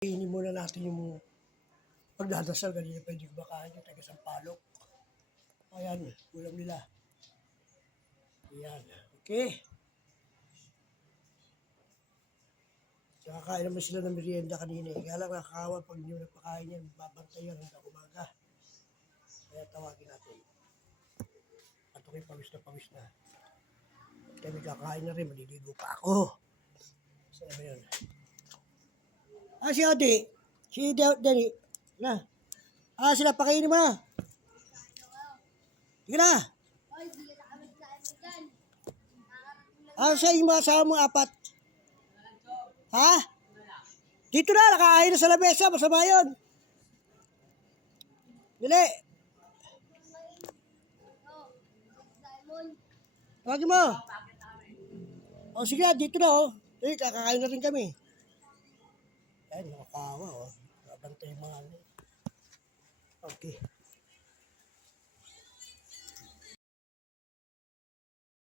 Kainin muna natin yung pagdadasal. Kanina pa hindi kumakain yung taga Sampalok. Ayan, ulam nila. Ayan, okay. Nakakain naman sila ng merienda kanina. eh. Kaya lang nakakawa pag hindi mo nagpakain yan, babantay yan hanggang umaga. Kaya tawagin natin. At ako'y pawis na pawis na. Kaya may kakain na rin, maliligo pa ako. So, ano yun? Ah, si Odi. Si Da- Danny. Na. Ah, sila pakainin mo na. Sige na. Ah, sa yung mga asawa mo apat. Ha? Dito na, nakain na sa lamesa. Masama yun. Dili. Tawagin mo. O sige, dito na oh. Eh, kakakain na rin kami. Ay, nakakawa oh. Babantay yung mga ano. Okay.